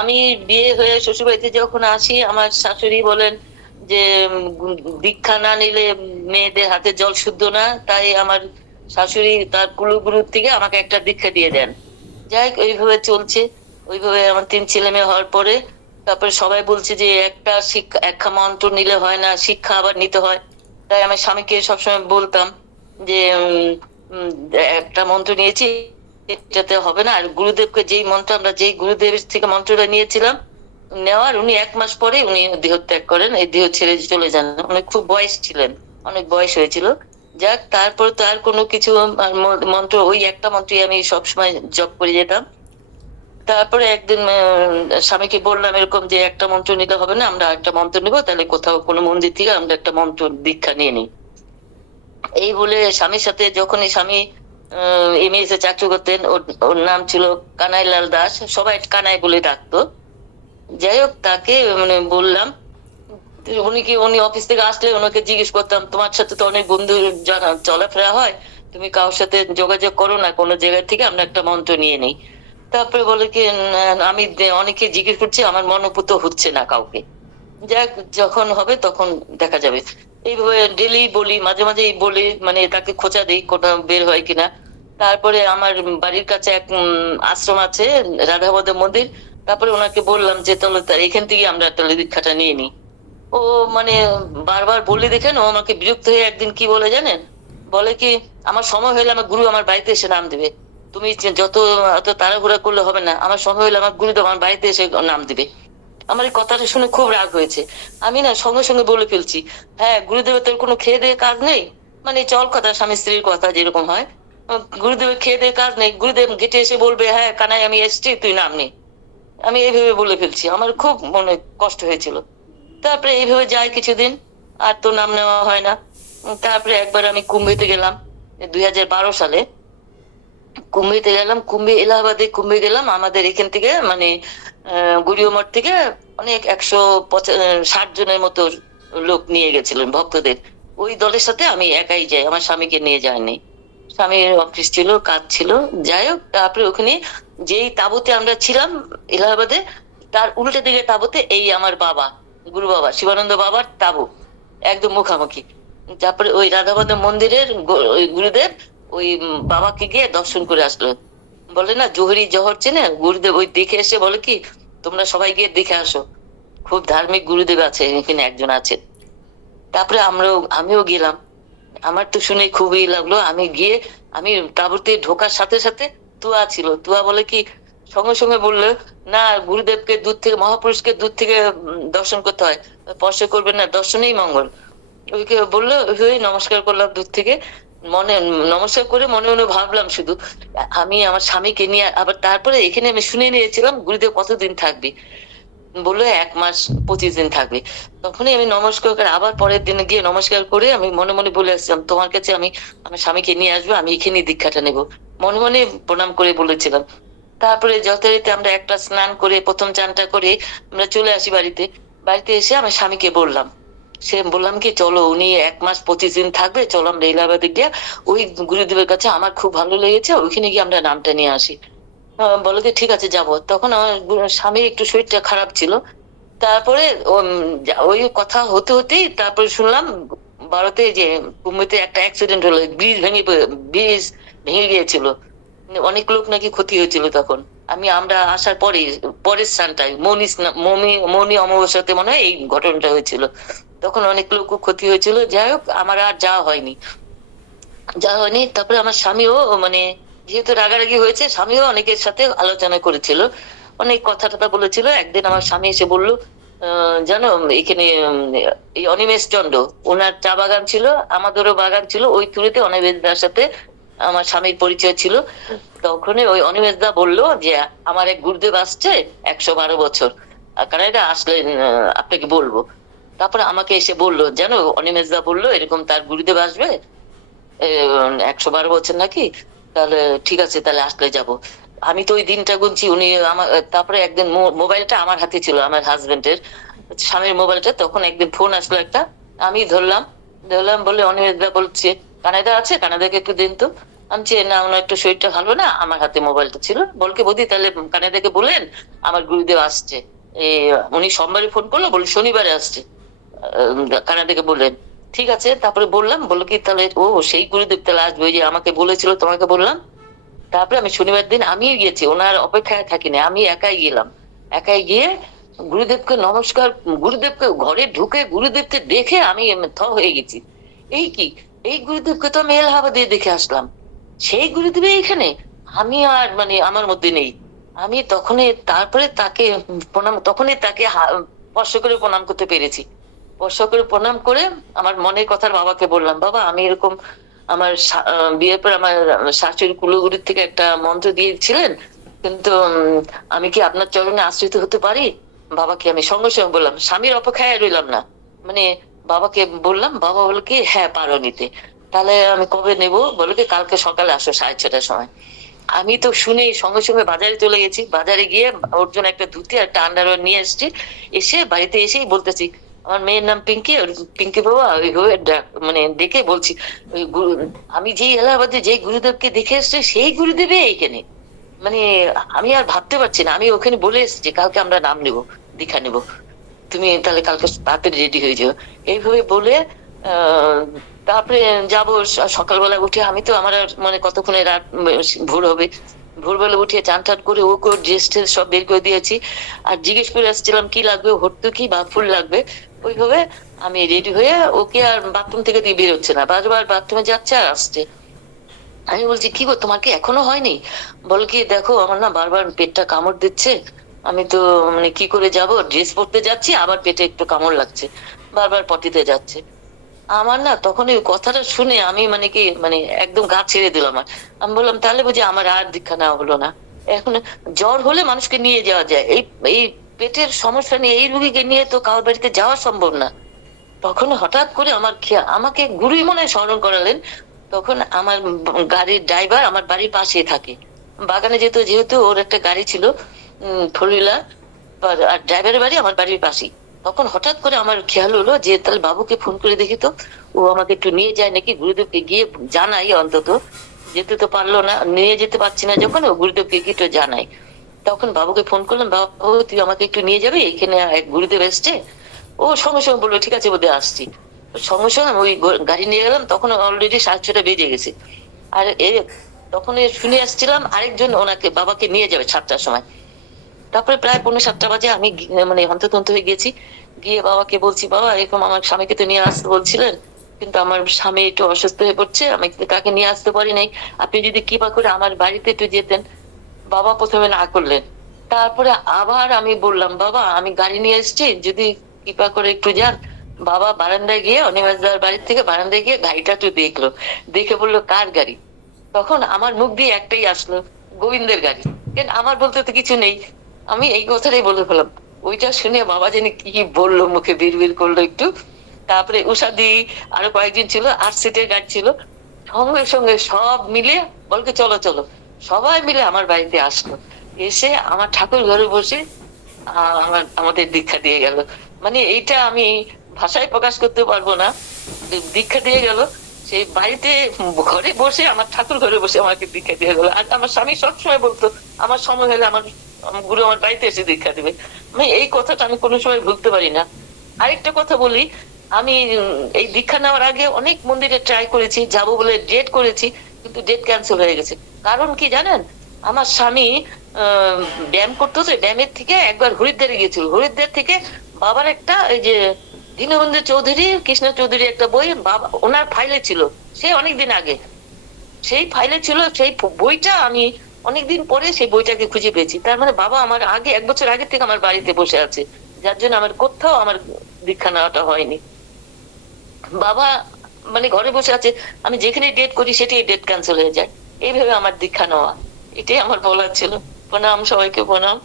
আমি বিয়ে হয়ে শ্বশুরবাড়িতে যখন আসি আমার শাশুড়ি বলেন যে দীক্ষা না নিলে মেয়েদের হাতে জল শুদ্ধ না, তাই আমার শাশুড়ি তার কুলগুরুর থেকে আমাকে একটা দীক্ষা দিয়ে দেন। যাই হোক, ওইভাবে চলছে। ওইভাবে আমার 3 ছেলে মেয়ে হওয়ার পরে তারপরে সবাই বলছে যে একটা শিক্ষা একটা মন্ত্র নিলে হয় না, শিক্ষা আবার নিতে হয়। তাই আমার স্বামীকে সবসময় বলতাম যে উম, একটা মন্ত্র নিয়েছি, এটাতে হবে না। আর গুরুদেবকে যেই মন্ত্র আমরা যেই গুরুদেবের থেকে মন্ত্রটা নিয়েছিলাম নেওয়ার, উনি 1 মাস পরে উনি দেহ ত্যাগ করেন, এই দেহ ছেড়ে চলে যান। উনি খুব বয়স ছিলেন, অনেক বয়স হয়েছিল। যাক, তারপর তো আর কোনো কিছু মন্ত্র, ওই একটা মন্ত্রই আমি সবসময় জপ করে যেতাম। তারপরে একদিন স্বামীকে বললাম এরকম যে একটা মন্ত্র নিতে হবে না, আমরা একটা মন্ত্র নিবো, তাহলে কোথাও কোনো মন্দির থেকে আমরা একটা মন্ত্র দীক্ষা নিয়ে নিই। এই বলে স্বামীর সাথে যখনই স্বামী এমএসএ চাকরি করতেন, ওর ওর নাম ছিল কানাইলাল দাস, সবাই কানাই বলে ডাকতো। যাই হোক, তাকে মানে বললাম, উনি অফিস থেকে আসলে ওনাকে জিজ্ঞেস করতাম তোমার সাথে তো অনেক বন্ধু চলাফেরা হয়, তুমি কারোর সাথে যোগাযোগ করো না কোনো জায়গা থেকে, আমরা একটা মন্ত্র নিয়ে নিই। তারপরে বলে কি আমি অনেকে জিজ্ঞেস করছি, আমার মনোপুত হচ্ছে না কাউকে। যাক, যখন হবে তখন দেখা যাবে। এইভাবে ডেলি বলি, মাঝে মাঝে বলি, মানে তাকে খোঁচা দিই কোথাও বের হয় কিনা। তারপরে আমার বাড়ির কাছে এক আশ্রম আছে, রাধা মাধব মন্দির। তারপরে ওনাকে বললাম যে তাহলে এখান থেকে আমরা তাহলে দীক্ষাটা নিয়ে নিই। ও মানে বারবার বললে দেখেন, ও আমাকে বিরক্ত হয়ে একদিন কি বলে জানেন, বলে কি আমার সময় হলে আমার গুরু আমার বাড়িতে এসে নাম দেবে, তুমি যত অত তাড়াহুড়া করলে হবে না, আমার সময় হলে আমার গুরুদেব আমার বাড়িতে এসে নাম দিবে। আমার এই কথাটা শুনে খুব রাগ হয়েছে। আমি না সঙ্গে সঙ্গে বলে ফেলছি, হ্যাঁ গুরুদেবের তোর কোনো খেয়ে দেয়ে কাজ নেই, মানে চল কথা, স্বামী স্ত্রীর কথা যেরকম হয়। গুরুদেবের খেয়ে দেয়ে কাজ নেই, গুরুদেব গেটে এসে বলবে হ্যাঁ কানাই আমি এসছি, তুই নাম নে। আমি এইভাবে বলে ফেলছি, আমার খুব মনে কষ্ট হয়েছিল। তারপরে এইভাবে যায় কিছুদিন, আর তো নাম নেওয়া হয় না। তারপরে একবার আমি কুম্ভীতে গেলাম 2012 সালে। কুম্ভীতে গেলাম, এলাহাবাদে কুম্ভে গেলাম আমাদের এখান থেকে, মানে গড়িয়া মঠ থেকে অনেক 160 জনের মতো লোক নিয়ে গেছিলেন ভক্তদের। ওই দলের সাথে আমি একাই যাই, আমার স্বামীকে নিয়ে যায়নি। স্বামীর অফিস ছিল, কাজ ছিল। যাই হোক, তারপরে ওখানে যেই তাঁবুতে আমরা ছিলাম এলাহাবাদে, তার উল্টো দিকে তাঁবুতে এই আমার বাবা, গুরু বাবা শিবানন্দ বাবার তাঁবু, একদম মুখামুখি। তারপরে ওই রাধামাধব মন্দিরের ওই গুরুদেব ওই বাবাকে গিয়ে দর্শন করে আসলো। বলে না জোহরি জহর চেনে, গুরুদেব ওই দেখে এসে বলে কি তোমরা সবাই গিয়ে দেখে আসো, খুব ধার্মিক গুরুদেব আছে এখানে, একজন আছে। তারপরে আমিও গেলাম। আমার তো শুনে খুবই লাগলো। আমি গিয়ে আমি তাঁবুতে ঢোকার সাথে সাথে তুয়া ছিল, তুয়া বলে কি সঙ্গে সঙ্গে বললো না, গুরুদেবকে দূর থেকে, মহাপুরুষকে দূর থেকে দর্শন করতে হয়, স্পর্শ করবেন না, দর্শনেই মঙ্গল। ওইকে বললো, ওই নমস্কার করলাম দূর থেকে। মনে নমস্কার করে মনে মনে ভাবলাম শুধু আমি আমার স্বামীকে নিয়ে আবার, তারপরে এখানে আমি শুনে নিয়েছিলাম গুরুদেব কতদিন থাকবে, বললো 1 মাস 25 দিন থাকবে। তখনই আমি নমস্কার করে আবার পরের দিনে গিয়ে নমস্কার করে আমি মনে মনে বলে আসছিলাম তোমার কাছে আমি আমার স্বামীকে নিয়ে আসবো, আমি এখানে দীক্ষাটা নেব, মনে মনে প্রণাম করে বলেছিলাম। তারপরে যথারীতি আমরা একটা স্নান করে প্রথম চানটা করে আমরা চলে আসি বাড়িতে। বাড়িতে এসে আমার স্বামীকে বললাম, সে বললাম কি চলো উনি 1 মাস 25 দিন থাকবে, চলো আমরা এলাহাবাদে গিয়ে ওই গুরুদেবের কাছে, আমার খুব ভালো লেগেছে, ওইখানে গিয়ে আমরা নামটা নিয়ে আসি। বলো কি ঠিক আছে যাবো। তখন আমার স্বামীর একটু শরীরটা খারাপ ছিল। তারপরে ওই কথা হতে হতেই তারপরে শুনলাম ভারতে যে কুম্ভতে একটা অ্যাক্সিডেন্ট হলো, ব্রিজ ভেঙে গিয়েছিল, অনেক লোক নাকি ক্ষতি হয়েছিল তখন। আমরা আসার পরে পরের স্থানটায় মৌনি অমাবস্যাতে মনে হয় এই ঘটনাটা হয়েছিল। তখন অনেক লোক ক্ষতি হয়েছিল। যাই হোক, আমার আর যাওয়া হয়নি। তারপরে আমার স্বামীও মানে যেহেতু রাগারাগি হয়েছে, স্বামীও অনেকের সাথে আলোচনা করেছিল, অনেক কথা টথা বলেছিল। একদিন আমার স্বামী এসে বলল জানো এখানে এই অনিমেষ চন্দ্র, ওনার চা বাগান ছিল, আমাদেরও বাগান ছিল, ওই থ্রুতে অনিমেষ দার সাথে আমার স্বামীর পরিচয় ছিল। তখনই ওই অনিমেষ দা বললো যে আমার এক গুরুদেব আসছে 112 বছর, কারণ এটা আসলে আপনাকে বলবো। তারপরে আমাকে এসে বললো জানো, অনিমেষ দা বললো এরকম তার গুরুদেব আসবে 112 বছর নাকি, তাহলে ঠিক আছে তাহলে আসলে যাব। আমি তো ওই দিনটা গুনছি, উনি আমার তারপরে একদিন মোবাইলটা আমার হাতে ছিল, আমার হাজবেন্ডের স্বামীর মোবাইলটা। তখন একদিন ফোন আসলো একটা, আমি ধরলাম, বলে অনিমেষদা বলছে কানাডা আছে, কানাডাকে একটু দিন তো। আমি যে না, ওনার একটু শরীরটা ভালো না, আমার হাতে মোবাইলটা ছিল। বলকে বৌদি তাহলে কানে দেখে বলেন আমার গুরুদেব আসছে। এই উনি সোমবারে ফোন করলো, বলে শনিবারে আসছে, কানে দেখে বললেন। ঠিক আছে, তারপরে বললাম, বললো কি তাহলে ও সেই গুরুদেব তাহলে আসবে, ওই যে আমাকে বলেছিল তোমাকে বললাম। তারপরে আমি শনিবার দিন আমিও গিয়েছি, ওনার অপেক্ষায় থাকিনি, আমি একাই গেলাম। একাই গিয়ে গুরুদেবকে নমস্কার, গুরুদেবকে ঘরে ঢুকে গুরুদেবকে দেখে আমি থ হয়ে গেছি। এই কি, এই গুরুদেবকে তো আমি এলাহাবাদে দেখে আসলাম, সেই গুরুদেব এখানে! আমি আর মানে আমার মধ্যে নেই। আমি তখনই তারপরে তাকে প্রণাম, তখনই তাকে স্পর্শ করে প্রণাম করতে পেরেছি। স্পর্শ করে প্রণাম করে আমার মনের কথা বাবাকে বললাম, বাবা আমি এরকম আমার বিয়ের পর আমার শাশুড়ি কুলগুরুর থেকে একটা মন্ত্র দিয়েছিলেন, কিন্তু আমি কি আপনার চরণে আশ্রিত হতে পারি? বাবাকে আমি সঙ্গে সঙ্গে বললাম, স্বামীর অপেক্ষায় রইলাম না, মানে বাবাকে বললাম। বাবা বলে কি হ্যাঁ পারো নিতে। তাহলে আমি কবে নেবো? বলে কি কালকে সকালে আসো 6:30টার সময়। আমি তো শুনে সঙ্গে সঙ্গে বাজারে চলে গেছি, বাজারে গিয়ে ওর জন্য একটা ধুতি আর একটা আন্ডারওয়্যার নিয়ে এসেছি। এসে বাড়িতে এসেই বলতেছি, আমার মেয়ের নাম পিঙ্কি, পিঙ্কি বাবা ওইভাবে মানে ডেকে বলছি, ওই আমি যেই এলাহাবাদে যে গুরুদেবকে দেখে এসছি সেই গুরুদেবে এইখানে। মানে আমি আর ভাবতে পারছি না, আমি ওখানে বলে এসেছি কালকে আমরা নাম নেবো, দীক্ষা নেবো, তুমি তাহলে কালকে তাড়াতাড়ি রেডি হয়ে যাও। এইভাবে বলে আহ তারপরে যাবো। সকালবেলা উঠে আমি তো আমার আর মানে কতক্ষণে রাত ভোর হবে, ভোরবেলা উঠে চান টান করে ওকে ড্রেস ট্রেস সব বের করে দিয়েছি। আর জিজ্ঞেস করে আসছিলাম কি লাগবে, ভর্তুকি বা ফুল লাগবে। ওইভাবে আমি রেডি হয়ে, ওকে আর বাথরুম থেকে দিয়ে বেরোচ্ছে না, বারবার বাথরুমে যাচ্ছে আর আসছে। আমি বলছি কি গো তোমার কি এখনো হয়নি? বল কি দেখো আমার না বারবার পেটটা কামড় দিচ্ছে, আমি তো মানে কি করে যাব, ড্রেস পরতে যাচ্ছি আবার পেটে একটু কামড় লাগছে, বারবার পটিতে যাচ্ছে। আমার না তখন ওই কথাটা শুনে আমি মানে কি মানে একদম গা ছেড়ে দিল আমার। আমি বললাম তাহলে বুঝি আমার আর দীক্ষা নেওয়া হলো না। এখন জ্বর হলে মানুষকে নিয়ে যাওয়া যায়, এই এই পেটের সমস্যা নিয়ে এই রুগীকে নিয়ে তো কারোর বাড়িতে যাওয়া সম্ভব না। তখন হঠাৎ করে আমার আমাকে গুরুই মনে হয় স্মরণ করালেন। তখন আমার গাড়ির ড্রাইভার আমার বাড়ির পাশে থাকে, বাগানে যেত, যেহেতু ওর একটা গাড়ি ছিল 4 হুইলার, আর ড্রাইভারের বাড়ি আমার বাড়ির পাশেই। তখন হঠাৎ করে আমার খেয়াল হলো যে তাহলে বাবুকে ফোন করে দেখি তো, ও আমাকে একটু নিয়ে যায় নাকি, গুরুদেবকে গিয়ে জানাই অন্তত। যেতে তো পারলো না, নিয়ে যেতে পারছি না যখন, ও গুরুদেবকে গিয়ে একটু জানাই। তখন বাবুকে ফোন করলাম, বাবু তুই আমাকে একটু নিয়ে যাবি, এখানে এক গুরুদেব এসছে। ও সঙ্গে সঙ্গে বললো ঠিক আছে বোধহয় আসছি। সঙ্গে সঙ্গে আমি ওই গাড়ি নিয়ে গেলাম, তখন অলরেডি 6:30 বেজে গেছে। আর তখন শুনে আসছিলাম আরেকজন ওনাকে বাবাকে নিয়ে যাবে 7টার সময়। তারপরে প্রায় 6:45 বাজে আমি মানে হন্তদন্ত হয়ে গেছি। গিয়ে বাবাকে বলছি, বাবা এরকম আমার স্বামীকে তো নিয়ে আসতে বলছিলেন, কিন্তু আমার স্বামী একটু অসুস্থ হয়ে পড়ছে, আমি তাকে নিয়ে আসতে পারি নাই, আপনি যদি কৃপা করে আমার বাড়িতে একটু যেতেন। বাবা প্রথমে না করলেন। তারপরে আবার আমি বললাম, বাবা আমি গাড়ি নিয়ে এসেছি, যদি কৃপা করে একটু যান। বাবা বারান্দায় গিয়ে, অনিমাজদার বাড়ির থেকে বারান্দায় গিয়ে গাড়িটা একটু দেখলো, দেখে বললো কার গাড়ি? তখন আমার মুখ দিয়ে একটাই আসলো, গোবিন্দের গাড়ি। কেন আমার বলতে তো কিছু নেই, আমি এই কথাটাই বলে ফেলাম। ওইটা শুনে বাবা জানি কি বললো, মুখে বিড়বিড় করলো একটু। তারপরে উষাদি আরো কয়েকজন ছিল, 8 সিটের গাড়ি ছিল, সঙ্গে সঙ্গে সব মিলে বলকে চলো চলো, সবাই মিলে আমার বাড়িতে আসলো। এসে আমার ঠাকুর ঘরে বসে আমাদের দীক্ষা দিয়ে গেল। মানে এইটা আমি ভাষায় প্রকাশ করতে পারবো না, দীক্ষা দিয়ে গেল সেই বাড়িতে, ঘরে বসে, আমার ঠাকুর ঘরে বসে আমাকে দীক্ষা দিয়ে গেল। আর আমার স্বামী সবসময় বলতো আমার সময় হলে আমার গুরু আমার বাড়িতে এসে দীক্ষা দেবে। আমি এই কথাটা আমি কোনো সময় ভুলতে পারি না। আরেকটা কথা বলি, আমি এই দীক্ষা নেওয়ার আগে অনেক মন্দিরে ট্রাই করেছি, যাবো বলে ডেট করেছি, কিন্তু ডেট ক্যান্সেল হয়ে গেছে। কারণ কি জানেন, আমার স্বামী ব্যায়াম করতো, তো ব্যায়ামের থেকে একবার হরিদ্বারে গিয়েছিল, হরিদ্বার থেকে বাবার একটা এই যে দীনবন্ধু চৌধুরী, কৃষ্ণ চৌধুরী একটা বই বাবা ওনার ফাইলে ছিল, সে অনেকদিন আগে, সেই ফাইলে ছিল, সেই বইটা আমি অনেকদিন পরে সেই বইটাকে খুঁজে পেয়েছি। তার মানে বাবা আমার আগে 1 বছর আগে থেকে আমার বাড়িতে বসে আছে, যার জন্য আমার কোথাও আমার দীক্ষা নেওয়াটা হয়নি। বাবা মানে ঘরে বসে আছে, আমি যেখানে ডেট করি সেটাই ডেট ক্যান্সেল হয়ে যায়। এইভাবে আমার দীক্ষা নেওয়া, এটাই আমার বলার ছিল। প্রণাম, সবাইকে প্রণাম।